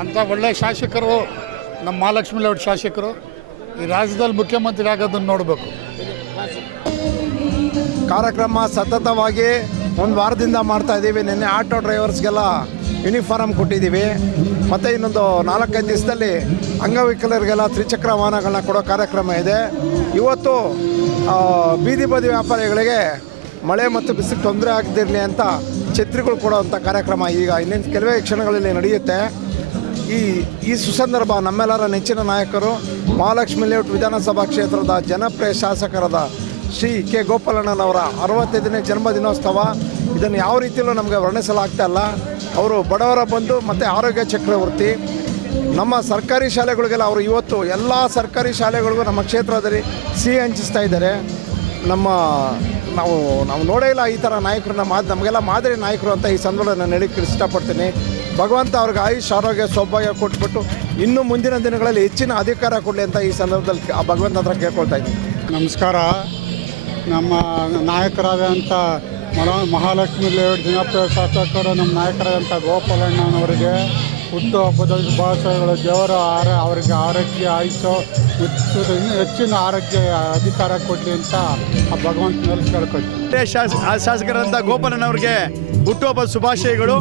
ಅಂಥ ಒಳ್ಳೆಯ ಶಾಸಕರು ನಮ್ಮ ಮಹಾಲಕ್ಷ್ಮಿ ಲೇಔಟ್ ಶಾಸಕರು. ಈ ರಾಜ್ಯದಲ್ಲಿ ಮುಖ್ಯಮಂತ್ರಿ ಆಗೋದನ್ನು ನೋಡಬೇಕು. ಕಾರ್ಯಕ್ರಮ ಸತತವಾಗಿ ಒಂದು ವಾರದಿಂದ ಮಾಡ್ತಾ ಇದ್ದೀವಿ. ನಿನ್ನೆ ಆಟೋ ಡ್ರೈವರ್ಸ್ಗೆಲ್ಲ ಯೂನಿಫಾರ್ಮ್ ಕೊಟ್ಟಿದ್ದೀವಿ. ಮತ್ತು ಇನ್ನೊಂದು ನಾಲ್ಕೈದು ದಿವಸದಲ್ಲಿ ಅಂಗವಿಕಲರಿಗೆಲ್ಲ ತ್ರಿಚಕ್ರ ವಾಹನಗಳನ್ನ ಕೊಡೋ ಕಾರ್ಯಕ್ರಮ ಇದೆ. ಇವತ್ತು ಬೀದಿ ಬದಿ ವ್ಯಾಪಾರಿಗಳಿಗೆ ಮಳೆ ಮತ್ತು ಬಿಸಿಲು ತೊಂದರೆ ಆಗದಿರಲಿ ಅಂತ ಛತ್ರಿಗಳು ಕೊಡುವಂಥ ಕಾರ್ಯಕ್ರಮ ಈಗ ಇನ್ನೇನು ಕೆಲವೇ ಕ್ಷಣಗಳಲ್ಲಿ ನಡೆಯುತ್ತೆ. ಈ ಈ ಸುಸಂದರ್ಭ ನಮ್ಮೆಲ್ಲರ ನೆಚ್ಚಿನ ನಾಯಕರು ಮಹಾಲಕ್ಷ್ಮಿ ಲೇಔಟ್ ವಿಧಾನಸಭಾ ಕ್ಷೇತ್ರದ ಜನಪ್ರಿಯ ಶಾಸಕರಾದ ಶ್ರೀ ಕೆ ಗೋಪಾಲಣ್ಣನವರ ಅರವತ್ತೈದನೇ ಜನ್ಮದಿನೋತ್ಸವ. ಇದನ್ನು ಯಾವ ರೀತಿಯಲ್ಲೂ ನಮಗೆ ವರ್ಣಿಸಲಾಗ್ತಾ ಇಲ್ಲ. ಅವರು ಬಡವರ ಬಂದು ಮತ್ತು ಆರೋಗ್ಯ ಚಕ್ರವರ್ತಿ. ನಮ್ಮ ಸರ್ಕಾರಿ ಶಾಲೆಗಳಿಗೆಲ್ಲ ಅವರು ಇವತ್ತು ಎಲ್ಲ ಸರ್ಕಾರಿ ಶಾಲೆಗಳಿಗೂ ನಮ್ಮ ಕ್ಷೇತ್ರದಲ್ಲಿ ಸಿಹಿ ಹಂಚಿಸ್ತಾ ಇದ್ದಾರೆ. ನಮ್ಮ ನಾವು ನಾವು ನೋಡೇ ಇಲ್ಲ ಈ ಥರ ನಾಯಕರನ್ನ ಮಾತು ನಮಗೆಲ್ಲ ಮಾದರಿ ನಾಯಕರು ಅಂತ ಈ ಸಂದರ್ಭದಲ್ಲಿ ನಾನು ಹೇಳಿಕ್ಕೆ ಇಷ್ಟಪಡ್ತೀನಿ. ಭಗವಂತ ಅವ್ರಿಗೆ ಆಯುಷ್, ಆರೋಗ್ಯ, ಸೌಭಾಗ್ಯ ಕೊಟ್ಬಿಟ್ಟು ಇನ್ನೂ ಮುಂದಿನ ದಿನಗಳಲ್ಲಿ ಹೆಚ್ಚಿನ ಅಧಿಕಾರ ಕೊಡಲಿ ಅಂತ ಈ ಸಂದರ್ಭದಲ್ಲಿ ಆ ಭಗವಂತ ಹತ್ರ ಕೇಳ್ಕೊಳ್ತಾ ಇದ್ದೀನಿ. ನಮಸ್ಕಾರ. ನಮ್ಮ ನಾಯಕರಾದಂಥ ಮಹಾಲಕ್ಷ್ಮಿ ಲೇಔಟ್ ಜನಪ್ರಿಯ ಶಾಸಕರು, ನಮ್ಮ ನಾಯಕರಾದಂಥ ಗೋಪಾಲಣ್ಣನವರಿಗೆ ಹುಟ್ಟುಹಬ್ಬದ ಶುಭಾಶಯಗಳು ದೇವರ ಆರ, ಅವರಿಗೆ ಆರೋಗ್ಯ ಆಯಿತು. ಇನ್ನೂ ಹೆಚ್ಚಿನ ಆರೋಗ್ಯ ಅಧಿಕಾರ ಕೊಡಲಿ ಅಂತ ಆ ಭಗವಂತನಲ್ಲಿ ಕೇಳ್ಕೊಳ್ತೀವಿ ಶಾಸ ಶಾಸಕರಂತ ಗೋಪಾಲನವ್ರಿಗೆ ಹುಟ್ಟುಹಬ್ಬ ಶುಭಾಶಯಗಳು.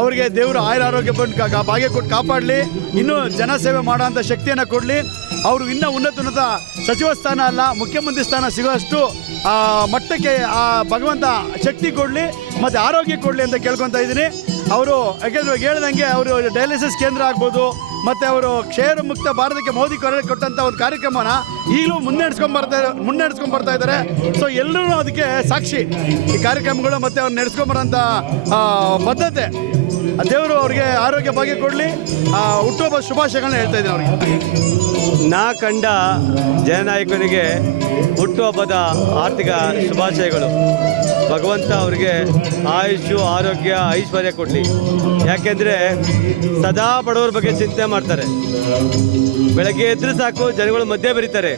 ಅವರಿಗೆ ದೇವರು ಆಯುರ ಆರೋಗ್ಯ ಬಂದು ಭಾಗ್ಯ ಕೊಟ್ಟು ಕಾಪಾಡಲಿ. ಇನ್ನೂ ಜನಸೇವೆ ಮಾಡೋಂಥ ಶಕ್ತಿಯನ್ನು ಕೊಡಲಿ. ಅವರು ಇನ್ನೂ ಉನ್ನತ ಉನ್ನತ ಸಚಿವ ಸ್ಥಾನ ಅಲ್ಲ, ಮುಖ್ಯಮಂತ್ರಿ ಸ್ಥಾನ ಸಿಗುವಷ್ಟು ಮಟ್ಟಕ್ಕೆ ಆ ಭಗವಂತ ಶಕ್ತಿ ಕೊಡಲಿ, ಮತ್ತು ಆರೋಗ್ಯ ಕೊಡಲಿ ಅಂತ ಕೇಳ್ಕೊತಾ ಇದ್ದೀನಿ. ಅವರು, ಯಾಕೆಂದ್ರೆ ಹೇಳ್ದಂಗೆ ಅವರು ಡಯಾಲಿಸಿಸ್ ಕೇಂದ್ರ ಆಗ್ಬೋದು, ಮತ್ತು ಅವರು ಕ್ಷೇರ ಮುಕ್ತ ಭಾರತಕ್ಕೆ ಮೋದಿ ಕೊರಳೆ ಕೊಟ್ಟಂಥ ಒಂದು ಕಾರ್ಯಕ್ರಮನ ಈಗಲೂ ಮುನ್ನಡೆಸ್ಕೊಂಡ್ ಬರ್ತಾ ಮುನ್ನಡೆಸ್ಕೊಂಡ್ ಬರ್ತಾ ಇದ್ದಾರೆ. ಸೊ ಎಲ್ಲರೂ ಅದಕ್ಕೆ ಸಾಕ್ಷಿ. ಈ ಕಾರ್ಯಕ್ರಮಗಳು ಮತ್ತು ಅವ್ರು ನಡೆಸ್ಕೊಂಬರೋಂಥ ಬದ್ಧತೆ ದೇವರು ಅವ್ರಿಗೆ ಆರೋಗ್ಯ ಭಾಗ್ಯ ಕೊಡಲಿ. ಹುಟ್ಟುಹಬ್ಬ ಶುಭಾಶಯಗಳನ್ನ ಹೇಳ್ತಾ ಇದ್ದೀನಿ ಅವ್ರಿಗೆ. ನಾ ಕಂಡ ಜನನಾಯಕನಿಗೆ ಹುಟ್ಟುಹಬ್ಬದ ಆರ್ಥಿಕ ಶುಭಾಶಯಗಳು. ಭಗವಂತ ಅವರಿಗೆ ಆಯುಷು, ಆರೋಗ್ಯ, ಐಶ್ವರ್ಯ ಕೊಡಲಿ. ಯಾಕೆಂದರೆ ಸದಾ ಬಡವರ ಬಗ್ಗೆ ಚಿಂತೆ ಮಾಡ್ತಾರೆ. ಬೆಳಗ್ಗೆ ಎದ್ರೆ ಸಾಕು, ಜನಗಳು ಮಧ್ಯೆ ಬರೀತಾರೆ.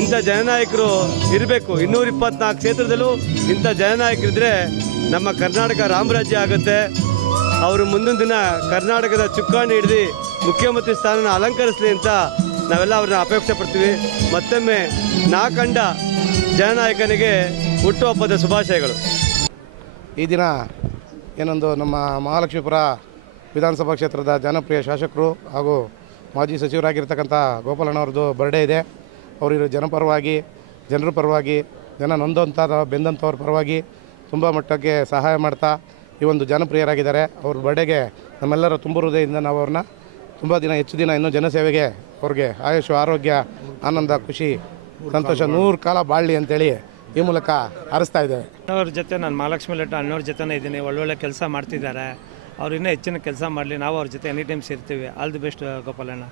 ಇಂಥ ಜನನಾಯಕರು ಇರಬೇಕು. ಇನ್ನೂರ ಇಪ್ಪತ್ನಾಲ್ಕು ಕ್ಷೇತ್ರದಲ್ಲೂ ಇಂಥ ಜನನಾಯಕರಿದ್ದರೆ ನಮ್ಮ ಕರ್ನಾಟಕ ರಾಮರಾಜ್ಯ ಆಗುತ್ತೆ. ಅವರು ಮುಂದಿನ ದಿನ ಕರ್ನಾಟಕದ ಚುಕ್ಕಾಣಿ ಹಿಡಿದು ಮುಖ್ಯಮಂತ್ರಿ ಸ್ಥಾನನ ಅಲಂಕರಿಸಲಿ ಅಂತ ನಾವೆಲ್ಲ ಅವ್ರನ್ನ ಅಪೇಕ್ಷೆ ಪಡ್ತೀವಿ. ಮತ್ತೊಮ್ಮೆ ನಾ ಕಂಡ ಜನನಾಯಕನಿಗೆ ಹುಟ್ಟುಹಬ್ಬದ ಶುಭಾಶಯಗಳು. ಈ ದಿನ ಏನೊಂದು ನಮ್ಮ ಮಹಾಲಕ್ಷ್ಮೀಪುರ ವಿಧಾನಸಭಾ ಕ್ಷೇತ್ರದ ಜನಪ್ರಿಯ ಶಾಸಕರು ಹಾಗೂ ಮಾಜಿ ಸಚಿವರಾಗಿರ್ತಕ್ಕಂಥ ಗೋಪಾಲಣ್ಣವ್ರದ್ದು ಬರ್ಡೇ ಇದೆ. ಅವರು ಜನಪರವಾಗಿ ಜನರ ಪರವಾಗಿ ಜನ ನೊಂದಂಥ ಬೆಂದಂಥವ್ರ ಪರವಾಗಿ ತುಂಬ ಮಟ್ಟಕ್ಕೆ ಸಹಾಯ ಮಾಡ್ತಾ ಈ ಒಂದು ಜನಪ್ರಿಯರಾಗಿದ್ದಾರೆ. ಅವ್ರ ಬರ್ಡೇಗೆ ನಮ್ಮೆಲ್ಲರ ತುಂಬ ಹೃದಯದಿಂದ ನಾವು ಅವ್ರನ್ನ ತುಂಬ ದಿನ, ಹೆಚ್ಚು ದಿನ ಇನ್ನೂ ಜನಸೇವೆಗೆ ಅವ್ರಿಗೆ ಆಯುಷು, ಆರೋಗ್ಯ, ಆನಂದ, ಖುಷಿ, ಸಂತೋಷ, ನೂರು ಕಾಲ ಬಾಳಲಿ ಅಂತೇಳಿ ಈ ಮೂಲಕ ಹರಿಸ್ತಾ ಇದ್ದೇವೆ. ಅಣ್ಣವ್ರ ಜೊತೆ ನಾನು ಮಹಾಲಕ್ಷ್ಮಿ ಲೆಟ್ ಅಣ್ಣವ್ರ ಜೊತೆನೇ ಇದ್ದೀನಿ. ಒಳ್ಳೊಳ್ಳೆ ಕೆಲಸ ಮಾಡ್ತಿದ್ದಾರೆ. ಅವ್ರು ಇನ್ನೂ ಹೆಚ್ಚಿನ ಕೆಲಸ ಮಾಡಲಿ. ನಾವು ಅವ್ರ ಜೊತೆ ಎನಿ ಟೈಮ್ಸ್ ಇರ್ತೀವಿ ಆಲ್ ದಿ ಬೆಸ್ಟ್ ಗೋಪಾಲಣ್ಣ.